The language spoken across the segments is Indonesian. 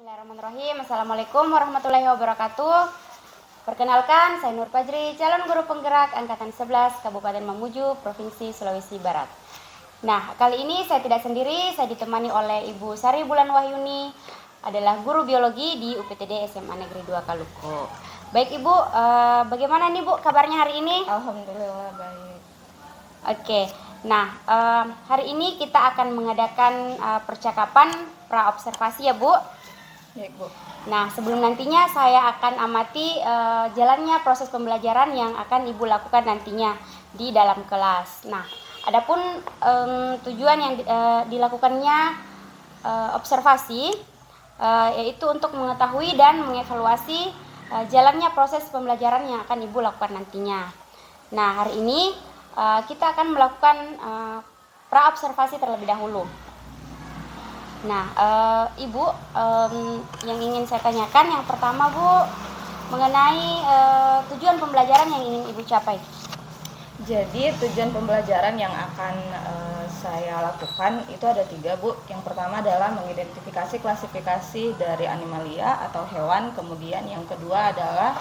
Bismillahirrahmanirrahim. Assalamualaikum warahmatullahi wabarakatuh. Perkenalkan, saya Nur Fajri, calon guru penggerak Angkatan 11 Kabupaten Mamuju, Provinsi Sulawesi Barat. Nah, kali ini saya tidak sendiri, saya ditemani oleh Ibu Sari Bulan Wahyuni, adalah guru biologi di UPTD SMA Negeri 2 Kaluku. Baik Ibu, bagaimana nih Bu kabarnya hari ini? Alhamdulillah baik. Oke, nah hari ini kita akan mengadakan percakapan pra-observasi ya Bu. Baik Bu. Nah, sebelum nantinya saya akan amati jalannya proses pembelajaran yang akan Ibu lakukan nantinya di dalam kelas. Nah, adapun tujuan yang dilakukannya observasi yaitu untuk mengetahui dan mengevaluasi jalannya proses pembelajaran yang akan Ibu lakukan nantinya. Nah, hari ini kita akan melakukan pra-observasi terlebih dahulu. Nah, Ibu, yang ingin saya tanyakan yang pertama Bu, mengenai tujuan pembelajaran yang ingin Ibu capai. Jadi tujuan pembelajaran yang akan saya lakukan itu ada 3 Bu. Yang pertama adalah mengidentifikasi klasifikasi dari animalia atau hewan. Kemudian yang kedua adalah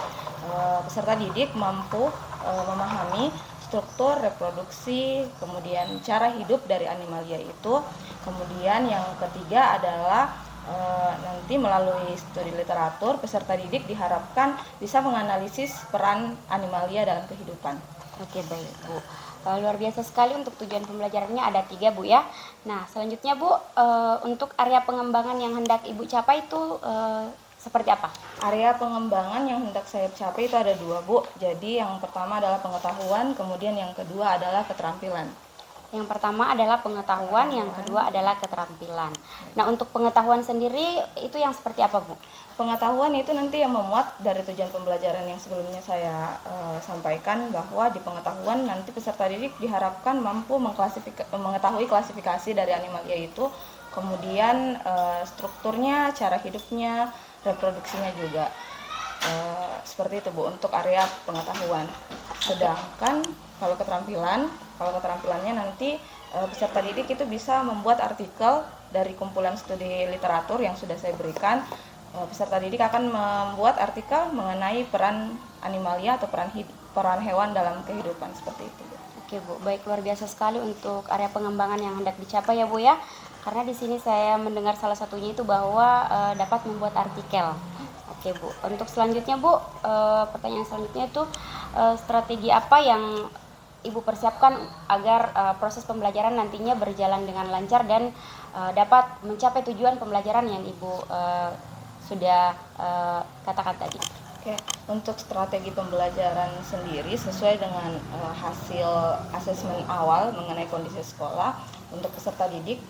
peserta didik mampu memahami struktur reproduksi, kemudian cara hidup dari animalia itu. Kemudian yang ketiga adalah nanti melalui studi literatur, peserta didik diharapkan bisa menganalisis peran animalia dalam kehidupan. Oke, baik Bu. Luar biasa sekali untuk tujuan pembelajarannya ada 3 Bu ya. Nah, selanjutnya Bu, untuk area pengembangan yang hendak Ibu capai itu seperti apa? Area pengembangan yang hendak saya capai itu ada 2 Bu. Jadi yang pertama adalah pengetahuan, kemudian yang kedua adalah keterampilan. Yang pertama adalah pengetahuan, yang kedua adalah keterampilan. Nah, untuk pengetahuan sendiri itu yang seperti apa Bu? Pengetahuan itu nanti yang memuat dari tujuan pembelajaran yang sebelumnya saya sampaikan, bahwa di pengetahuan nanti peserta didik diharapkan mampu mengetahui klasifikasi dari animalia itu, kemudian strukturnya, cara hidupnya, reproduksinya juga. Seperti itu Bu untuk area pengetahuan. Sedangkan kalau keterampilannya nanti peserta didik itu bisa membuat artikel dari kumpulan studi literatur yang sudah saya berikan. Peserta didik akan membuat artikel mengenai peran animalia atau peran hewan dalam kehidupan, seperti itu Bu. Oke Bu, baik, luar biasa sekali untuk area pengembangan yang hendak dicapai ya Bu ya. Karena di sini saya mendengar salah satunya itu bahwa dapat membuat artikel. Oke Bu, untuk selanjutnya Bu, pertanyaan selanjutnya itu strategi apa yang Ibu persiapkan agar proses pembelajaran nantinya berjalan dengan lancar dan dapat mencapai tujuan pembelajaran yang Ibu sudah katakan tadi. Oke, untuk strategi pembelajaran sendiri sesuai dengan hasil asesmen awal mengenai kondisi sekolah, untuk peserta didik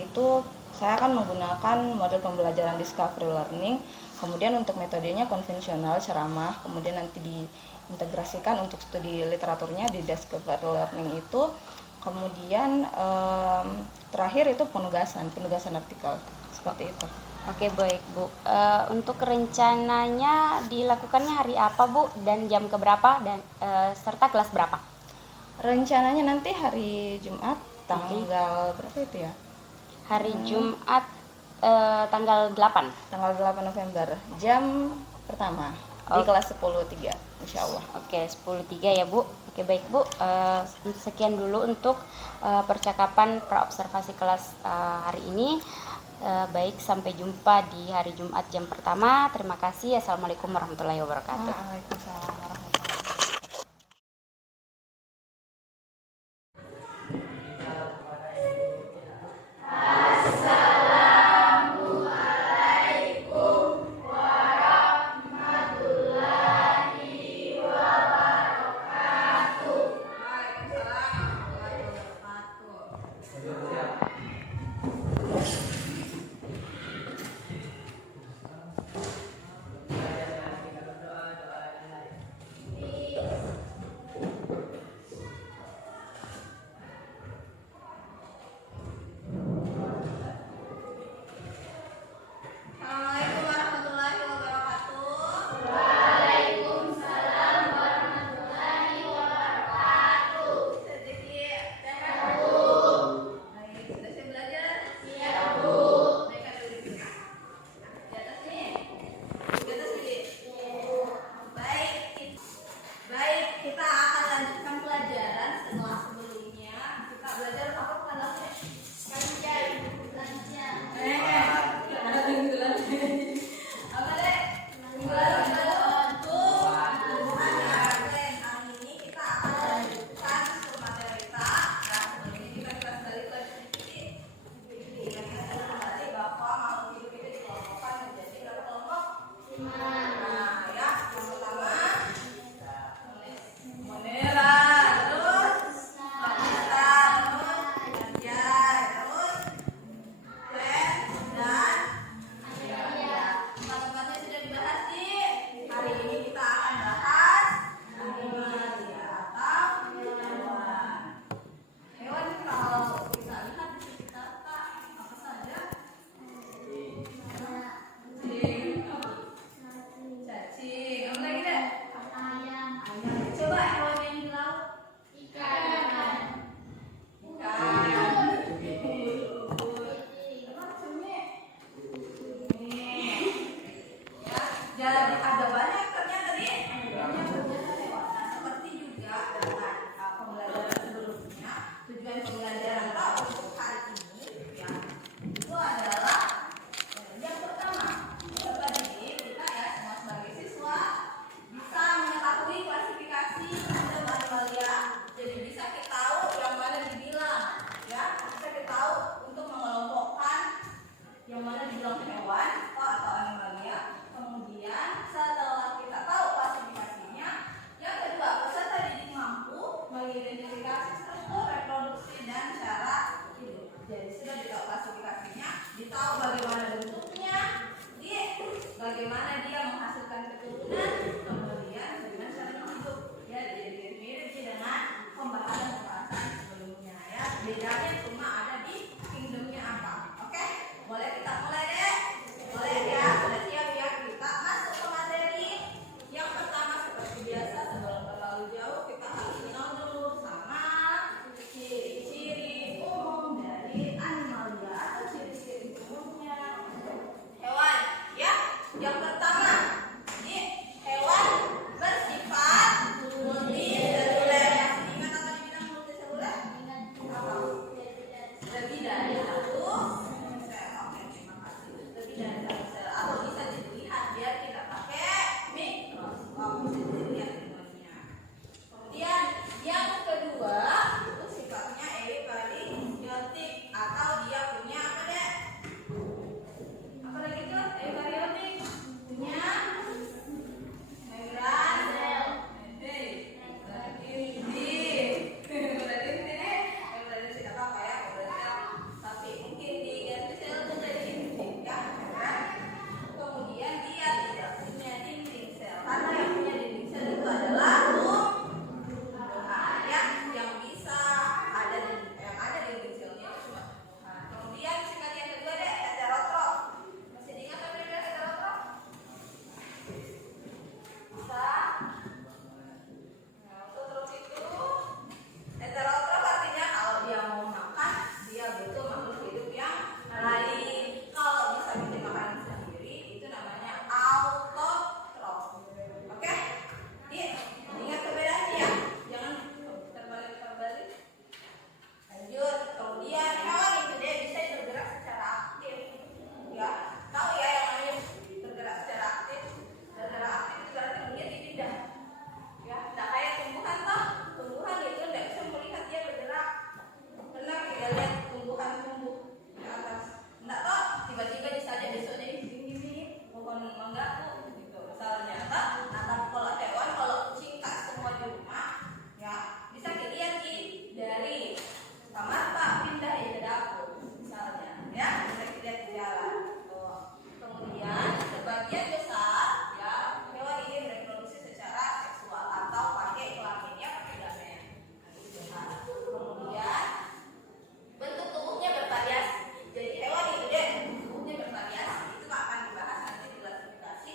itu saya akan menggunakan model pembelajaran discovery learning. Kemudian untuk metodenya konvensional, ceramah, kemudian nanti diintegrasikan untuk studi literaturnya di discovery learning itu. Kemudian terakhir itu penugasan artikel, seperti itu. Oke, baik Bu. Untuk rencananya dilakukannya hari apa Bu dan jam keberapa dan serta kelas berapa? Rencananya nanti hari Jumat tanggal berapa itu ya? Hari Jumat tanggal 8. Tanggal 8 November, jam pertama di kelas 10.3 insya Allah. Oke, 10.3 ya Bu. Oke, baik Bu. Sekian dulu untuk percakapan pra-observasi kelas hari ini. Baik, sampai jumpa di hari Jumat jam pertama. Terima kasih. Assalamualaikum warahmatullahi wabarakatuh. Waalaikumsalam warahmatullahi Nah, ya, yang pertama Monera, terus Vanessa, terus Anjay, terus Glenn dan tempat-tempatnya sudah dibahas di hari ini. Kita akan bahas animalia atau hewan. Hewan kalau kita lihat di sekitar kita apa saja? Cacing, apa lagi deh? Ayam. Coba hewan yang di laut. Ikan. Ya, jadi ada banyak ternyata nih. Nah, seperti juga dengan pembelajaran sebelumnya, tujuan pembelajaran kita untuk hari ini ya itu adalah yang pertama, peserta didik kita ya semua sebagai siswa bisa mengetahui klasifikasi terhadap animalia. Jadi bisa kita tahu yang mana dibilang ya, bisa kita tahu untuk mengelompokkan yang mana dibilang hewan atau animalia. Kemudian setelah kita tahu klasifikasinya, yang kedua peserta didik mampu mengidentifikasi struktur reproduksi dan cara hidup. Jadi sudah ditahu klasifikasinya, ditahu bagaimana bentuknya, bagaimana dia menghasilkan keturunan, kemudian bagaimana cara hidup. Ya, jadi mirip dengan pembahasan sebelumnya ya. Bedanya cuma ada di kingdomnya apa. Oke, boleh kita mulai deh. Boleh ya, sudah siap ya, kita masuk ke materi. Yang pertama seperti biasa sebelum terlalu jauh kita harus kenal dulu sama ciri-ciri umum dari animalia atau ciri-ciri umumnya hewan ya. Yang pertama, ini hewan bersifat multiseluler. Yang ingat apa dibilang multiseluler? Lebih dari satu sel. Oke, terima kasih. Lebih dari satu sel atau bisa dilihat biar kita pakai mikroskop bisa dilihat bentuknya. Kemudian yang kedua itu sifatnya eukariotik atau dia punya apa deh? Apa lagi tuh? Eukariotik punya membran sel. Berarti tidak apa ya? Tapi mungkin diganti sel menjadi dinding ya. Kemudian dia tidak punya dinding sel karena yang punya dinding sel itu adalah yang bisa ada di dinding selnya cuma. Kemudian sifat yang kedua deh heterotrof. Masih diingat apa dia heterotrof? Bisa. Nah, heterotrof itu heterotrof artinya kalau dia mau makan dia butuh makhluk hidup yang lain. Kalau bisa bikin makanan sendiri itu namanya autotrof. Oke? Ingat perbedaannya ya. Jangan terbalik. Lanjut. Kemudian hewan itu dia bisa bergerak secara aktif. Ya, tahu ya yang namanya bergerak secara aktif. Bergerak aktif itu berarti dia dipindah. Ya, tidak kayak tumbuhan toh. Tumbuhan itu tidak bisa melihat dia bergerak. Pernah kita lihat tumbuhan tumbuh di atas. Tidak toh, tiba-tiba saja besoknya gini pohon mangga gitu misalnya. Atau kalau hewan, kalau kucing semua di rumah, ya bisa dilihat dari kamar Pak pindah ke dapur misalnya, ya bisa dilihat di jalan. Kemudian sebagian besar ya hewan ini bereproduksi secara seksual atau pakai kelaminnya pakai gamet. Kemudian bentuk tubuhnya bervariasi. Jadi hewan itu deh tubuhnya bervariasi. Itu akan dibahas nanti di klasifikasi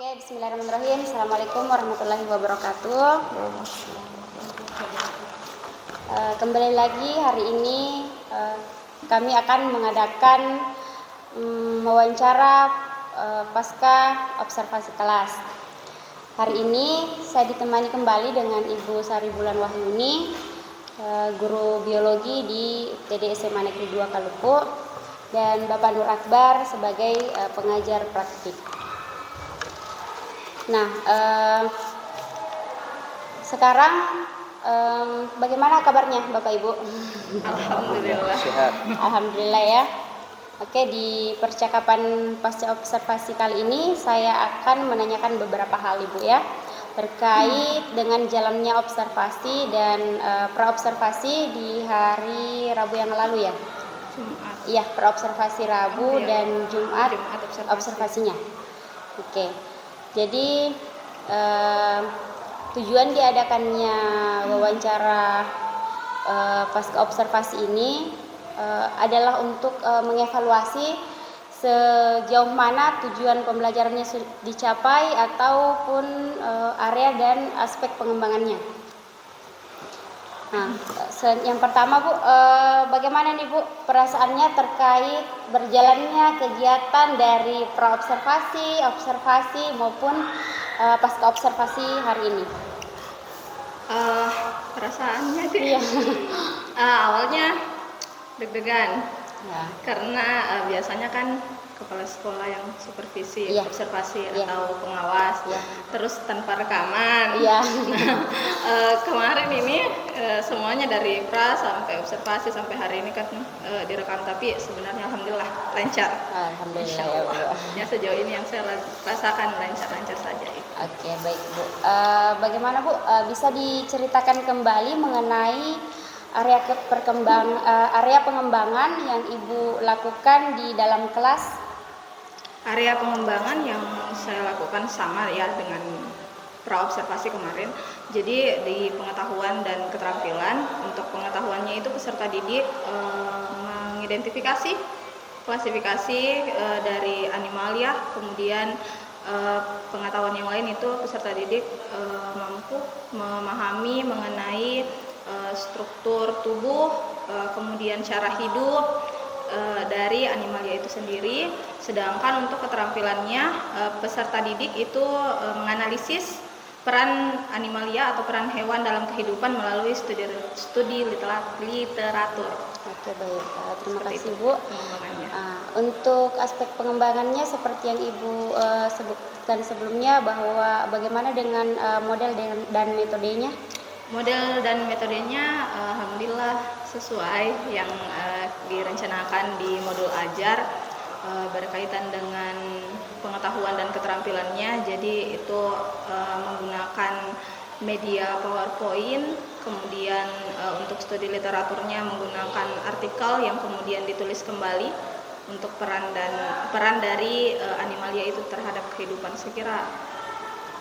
Oke, bismillahirrahmanirrahim. Assalamualaikum warahmatullahi wabarakatuh. Kembali lagi hari ini kami akan mengadakan wawancara pasca observasi kelas. Hari ini saya ditemani kembali dengan Ibu Sari Bulan Wahyuni, guru biologi di TD SMA Negeri 2 Kaluku, dan Bapak Nur Akbar sebagai pengajar praktik. Nah, sekarang bagaimana kabarnya Bapak Ibu? Alhamdulillah. Sehat. Alhamdulillah ya. Oke, di percakapan pasca observasi kali ini saya akan menanyakan beberapa hal Ibu ya, terkait dengan jalannya observasi dan praobservasi di hari Rabu yang lalu ya. Jumat. Iya, praobservasi Rabu Iya. dan Jumat observasi. observasinya. Oke. Jadi tujuan diadakannya wawancara pasca observasi ini adalah untuk mengevaluasi sejauh mana tujuan pembelajarannya dicapai ataupun area dan aspek pengembangannya. Nah, yang pertama Bu, bagaimana nih Bu perasaannya terkait berjalannya kegiatan dari praobservasi, observasi maupun pasca observasi hari ini? Perasaannya sih Iya. awalnya deg-degan Ya. karena biasanya kan kepala sekolah yang supervisi, Iya. observasi Iya. atau pengawas, Iya. terus tanpa rekaman. Iya. Kemarin ini semuanya dari pra sampai observasi sampai hari ini kan direkam, tapi sebenarnya alhamdulillah lancar. Alhamdulillah ya Bu. Ya sejauh ini yang saya rasakan lancar-lancar saja. Oke, baik Bu. Bagaimana Bu, bisa diceritakan kembali mengenai area pengembangan yang Ibu lakukan di dalam kelas? Area pengembangan yang saya lakukan sama ya dengan praobservasi kemarin. Jadi di pengetahuan dan keterampilan, untuk pengetahuannya itu peserta didik mengidentifikasi, klasifikasi dari animalia, kemudian pengetahuan yang lain itu peserta didik mampu memahami mengenai struktur tubuh, kemudian cara hidup dari animalia itu sendiri. Sedangkan untuk keterampilannya peserta didik itu menganalisis peran animalia atau peran hewan dalam kehidupan melalui studi literatur. Oke, baik. Terima Seperti kasih itu Bu. pengembangannya. Untuk aspek pengembangannya seperti yang Ibu sebutkan sebelumnya, bahwa bagaimana dengan model dan metodenya? Model dan metodenya alhamdulillah sesuai yang direncanakan di modul ajar, berkaitan dengan pengetahuan dan keterampilannya. Jadi itu menggunakan media PowerPoint, kemudian untuk studi literaturnya menggunakan artikel yang kemudian ditulis kembali untuk peran dari animalia itu terhadap kehidupan. Saya kira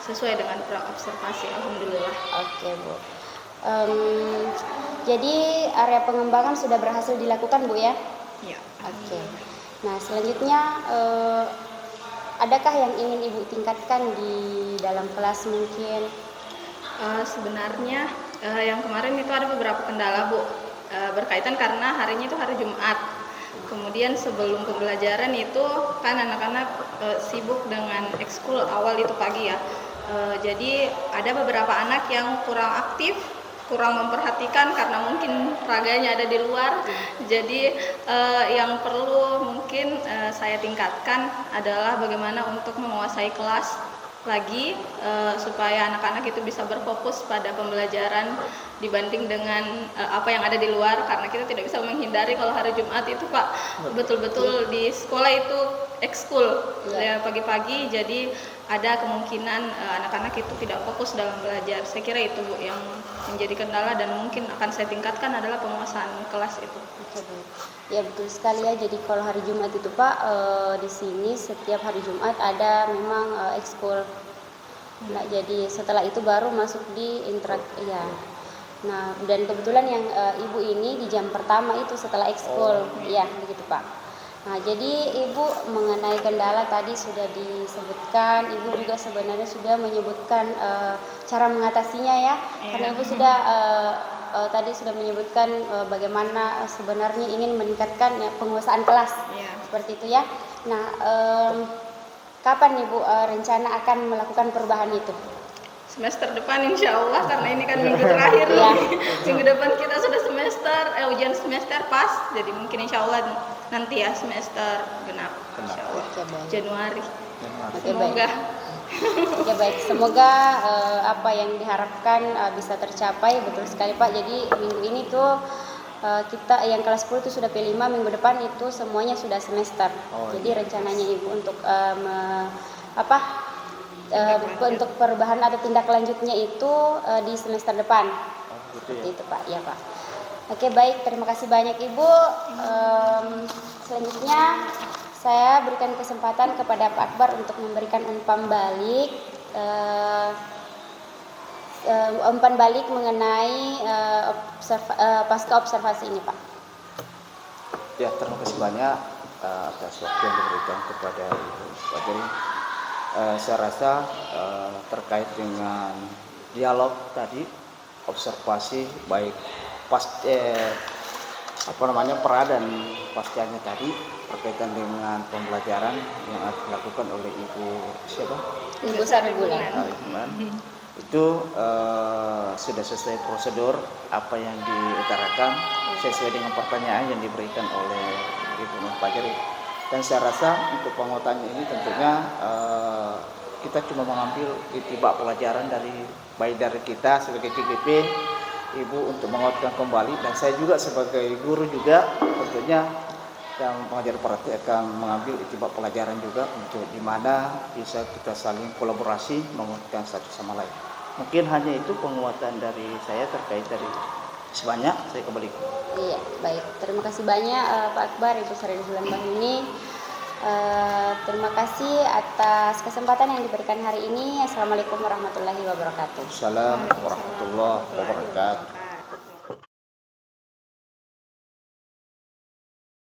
sesuai dengan observasi, alhamdulillah. Oke Bu. Jadi area pengembangan sudah berhasil dilakukan Bu ya? Ya. Oke. Nah selanjutnya adakah yang ingin Ibu tingkatkan di dalam kelas mungkin? Sebenarnya yang kemarin itu ada beberapa kendala Bu, berkaitan karena harinya itu hari Jumat. Kemudian sebelum pembelajaran itu kan anak-anak sibuk dengan ekskul awal itu pagi ya. Jadi ada beberapa anak yang kurang aktif, kurang memperhatikan karena mungkin raganya ada di luar. Jadi yang perlu mungkin saya tingkatkan adalah bagaimana untuk menguasai kelas lagi, supaya anak-anak itu bisa berfokus pada pembelajaran dibanding dengan apa yang ada di luar, karena kita tidak bisa menghindari kalau hari Jumat itu Pak betul-betul di sekolah itu ekskul ya pagi-pagi, jadi ada kemungkinan anak-anak itu tidak fokus dalam belajar. Saya kira itu Bu yang menjadi kendala dan mungkin akan saya tingkatkan adalah penguasaan kelas itu. Oke, baik. Ya betul sekali ya. Jadi kalau hari Jumat itu Pak, di sini setiap hari Jumat ada memang ekskul. Nah, jadi setelah itu baru masuk di intrak ya. Nah, dan kebetulan yang Ibu ini di jam pertama itu setelah ekskul, ya begitu Pak. Nah, jadi Ibu mengenai kendala tadi sudah disebutkan, Ibu juga sebenarnya sudah menyebutkan cara mengatasinya ya. Karena Ibu sudah tadi sudah menyebutkan bagaimana sebenarnya ingin meningkatkan ya, penguasaan kelas, seperti itu ya. Nah, kapan Ibu rencana akan melakukan perubahan itu? Semester depan insya Allah, karena ini kan minggu terakhir. Ya. Minggu depan kita sudah semester, ujian semester pas, jadi mungkin insya Allah nanti ya semester genap, insya Allah. Oke, baik. Januari. Oke, Semoga. Oke, baik. Semoga apa yang diharapkan bisa tercapai. Betul sekali Pak. Jadi minggu ini tuh kita yang kelas 10 itu sudah P5, minggu depan itu semuanya sudah semester. Jadi rencananya Ibu untuk untuk perubahan atau tindak lanjutnya itu di semester depan. Seperti itu Pak. Ya Pak. Oke, baik. Terima kasih banyak Ibu. Selanjutnya saya berikan kesempatan kepada Pak Akbar untuk memberikan umpan balik mengenai pasca observasi ini Pak. Ya, terima kasih banyak atas waktu yang diberikan kepada Ibu Fajri. Saya rasa terkait dengan dialog tadi, observasi baik pra dan pascanya tadi berkaitan dengan pembelajaran yang dilakukan oleh Ibu Sarbulan. Itu sudah sesuai prosedur apa yang diutarakan, sesuai dengan pertanyaan yang diberikan oleh Ibu Fajri. Dan saya rasa untuk penguatannya ini tentunya kita cuma mengambil itibak pelajaran baik dari kita sebagai CGP, Ibu untuk menguatkan kembali, dan saya juga sebagai guru juga tentunya yang pengajar praktik akan mengambil itibak pelajaran juga untuk di mana bisa kita saling kolaborasi menguatkan satu sama lain. Mungkin hanya itu penguatan dari saya terkait dari sebanyak saya kembalikan. Iya, baik. Terima kasih banyak Pak Akbar, Ibu Sarbulan Bahyuni. Terima kasih atas kesempatan yang diberikan hari ini. Assalamualaikum warahmatullahi wabarakatuh. Assalamualaikum warahmatullahi wabarakatuh.